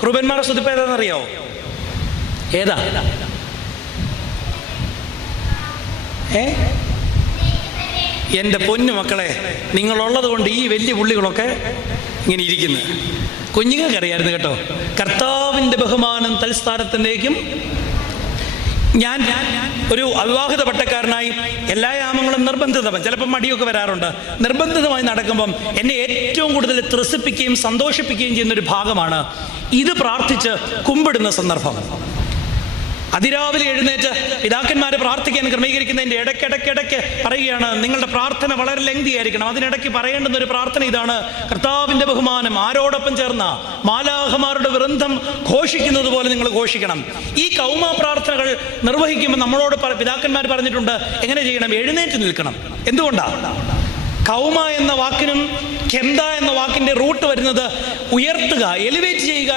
ക്രൂബന്മാരുടെ സ്തുതിപ്പ് ഏതാണെന്നറിയോ? ഏതാ? എൻ്റെ പൊന്നു മക്കളെ, നിങ്ങളുള്ളത് കൊണ്ട് ഈ വലിയ പുള്ളികളൊക്കെ ഇങ്ങനെ ഇരിക്കുന്നു. കുഞ്ഞുങ്ങൾക്കറിയായിരുന്നു കേട്ടോ. കർത്താവിൻ്റെ ബഹുമാനം തൽസ്ഥാനത്തിൻ്റെക്കും. ഞാൻ ഒരു അവിവാഹിത പട്ടക്കാരനായി എല്ലാ യാമങ്ങളും നിർബന്ധിതമായി, ചിലപ്പോൾ മടിയൊക്കെ വരാറുണ്ട്, നിർബന്ധിതമായി നടക്കുമ്പം എന്നെ ഏറ്റവും കൂടുതൽ ത്രസിപ്പിക്കുകയും സന്തോഷിപ്പിക്കുകയും ചെയ്യുന്നൊരു ഭാഗമാണ് ഇത് പ്രാർത്ഥിച്ച് കുമ്പിടുന്ന സന്ദർഭം. അതിരാവിലെ എഴുന്നേറ്റ് പിതാക്കന്മാരെ പ്രാർത്ഥിക്കാൻ ക്രമീകരിക്കുന്നതിൻ്റെ ഇടയ്ക്കിടയ്ക്കിടയ്ക്ക് പറയുകയാണ്, നിങ്ങളുടെ പ്രാർത്ഥന വളരെ ലെങ്തി ആയിരിക്കണം. അതിനിടയ്ക്ക് പറയേണ്ടുന്ന ഒരു പ്രാർത്ഥന ഇതാണ്: കർത്താവിൻ്റെ ബഹുമാനം ആരോടൊപ്പം ചേർന്ന മാലാഖമാരുടെ വൃന്ദം ഘോഷിക്കുന്നത് പോലെ നിങ്ങൾ ഘോഷിക്കണം. ഈ കൗമ പ്രാർത്ഥനകൾ നിർവഹിക്കുമ്പോൾ നമ്മളോട് പിതാക്കന്മാർ പറഞ്ഞിട്ടുണ്ട് എങ്ങനെ ചെയ്യണം? എഴുന്നേറ്റ് നിൽക്കണം. എന്തുകൊണ്ടാണ്? കൗമ എന്ന വാക്കിനും കെന്ത എന്ന വാക്കിൻ്റെ റൂട്ട് വരുന്നത് ഉയർത്തുക, എലിവേറ്റ് ചെയ്യുക